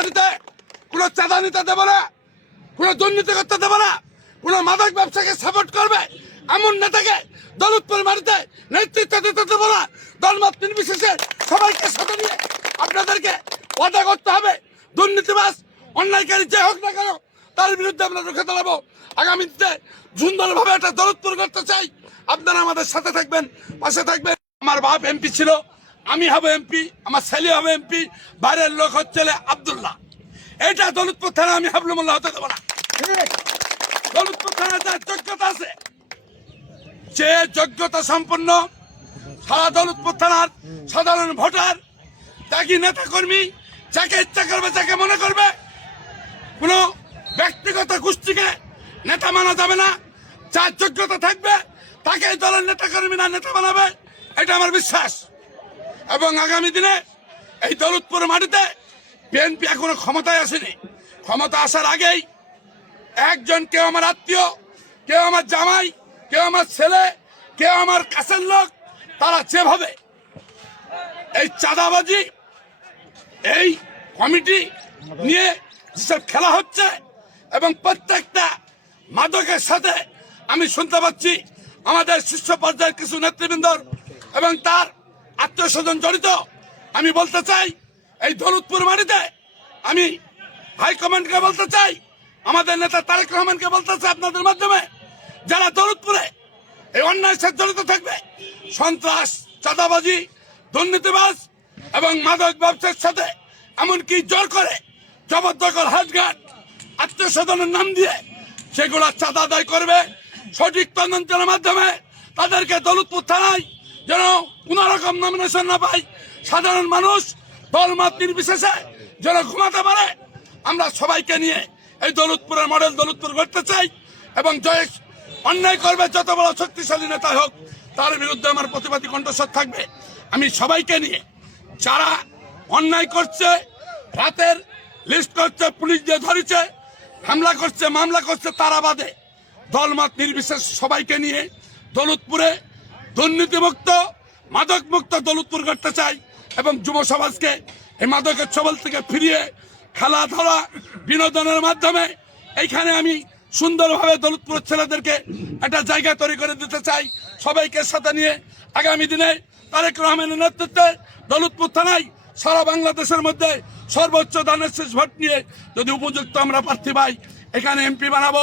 মাটিতে কোনো চাঁদা নিতে দেবো না, কোনো দুর্নীতি করতে দেবো না, কোনো মাদক ব্যবসাকে সাপোর্ট করবে এমন নেতাকে দৌলতপুর মাটিতে নেতৃত্ব দিতে দেবো না। দলমত নির্বিশেষে সবাইকে সাথে নিয়ে আপনাদেরকে ওয়াদা করতে হবে। দুর্নীতিবাস অন্যায়কারী যে হোক না কেন, তার বিরুদ্ধে আমরা রুখে দাঁড়াবো। আগামীতে সুন্দরভাবে একটা দৌলতপুর করতে চাই। আপনারা আমাদের সাথে থাকবেন, পাশে থাকবেন। আমার বাপ এমপি ছিল। আমি হব এমপি, আমার ছেলে হবে এমপি, বাইরের লোক হচ্ছে আবদুল্লাহ। এটা দৌলতপুর থানা আমি হাবলুমুল্লাহ হতে দেবো না। দৌলতপুর থানা যার যোগ্যতা আছে, যে যোগ্যতা সম্পন্ন, সারা দৌলতপুর থানার সাধারণ ভোটার তাকে নেতা কর্মী যাকে ইচ্ছা করবে, যাকে মনে করবে, কোনো ব্যক্তিগত গোষ্ঠীকে নেতা মানা যাবে না। যার যোগ্যতা থাকবে তাকে দলের নেতা কর্মী না নেতা বানাবে, এটা আমার বিশ্বাস। এবং আগামী দিনে এই দৌলতপুর মাটিতে বিএনপি এখনও ক্ষমতায় আসেনি। ক্ষমতা আসার আগেই একজন, কেউ আমার আত্মীয়, কেউ আমার জামাই, কেউ আমার ছেলে, কেউ আমার কাছের লোক, তারা যেভাবে এই চাঁদাবাজি, এই কমিটি নিয়ে যেসব খেলা হচ্ছে এবং প্রত্যেকটা মাদকের সাথে আমি শুনতে পাচ্ছি আমাদের শীর্ষ পর্যায়ের কিছু নেতৃবৃন্দর এবং তার আত্মীয় স্বজন জড়িত। আমি বলতে চাই, এই দৌলতপুর মাটিতে আমি হাইকমান্ডকে বলতে চাই, আমাদের নেতা তারেক রহমানকে বলতে চাই আপনাদের মাধ্যমে, যারা দৌলতপুরে এই অন্যায় সাথে জড়িত থাকবে, সন্ত্রাস, চাঁদাবাজি, দুর্নীতিবাজ এবং মাদক ব্যবসার সাথে এমনকি জোর করে জবরদখল হাজঘাট, আত্মীয় স্বজনের নাম দিয়ে সেগুলা চাঁদা আদায় করবে। সঠিক তদন্তের মাধ্যমে তাদেরকে দৌলতপুর থানায় যেন কোন রকম নমিনেশন না পাই সাধারণ মানুষ, দলমত নির্বিশেষে যেন ঘুমাতে পারে। আমরা সবাইকে নিয়ে এই দৌলতপুরের মডেল দৌলতপুর করতে চাই এবং জয় অন্যায় করবে, যত বড় শক্তিশালী নেতা হোক, তার বিরুদ্ধে আমার প্রতিবাদী কণ্ঠস্বর থাকবে। আমি সবাইকে নিয়ে যারা অন্যায় করছে, রাতের লিস্ট করছে, পুলিশ দিয়ে ধরেছে, হামলা করছে, মামলা করছে, তারা বাদে। দলমত নির্বিশেষ সবাইকে নিয়ে দৌলতপুরে দুর্নীতিমুক্ত মাদক মুক্ত দৌলতপুর করতে চাই এবং যুব সমাজকে এই মাদকের ছবল থেকে ফিরিয়ে খেলাধুলা বিনোদনের মাধ্যমে এইখানে আমি সুন্দরভাবে দৌলতপুর ছেলেদেরকে একটা জায়গা তৈরি করে দিতে চাই। সবাইকে সাথে নিয়ে আগামী দিনে তারেক রহমানের নেতৃত্বে দৌলতপুর থানায় সারা বাংলাদেশের মধ্যে সর্বোচ্চ দানের শেষ ভোট নিয়ে যদি উপযুক্ত আমরা প্রার্থী পাই, এখানে এমপি বানাবো।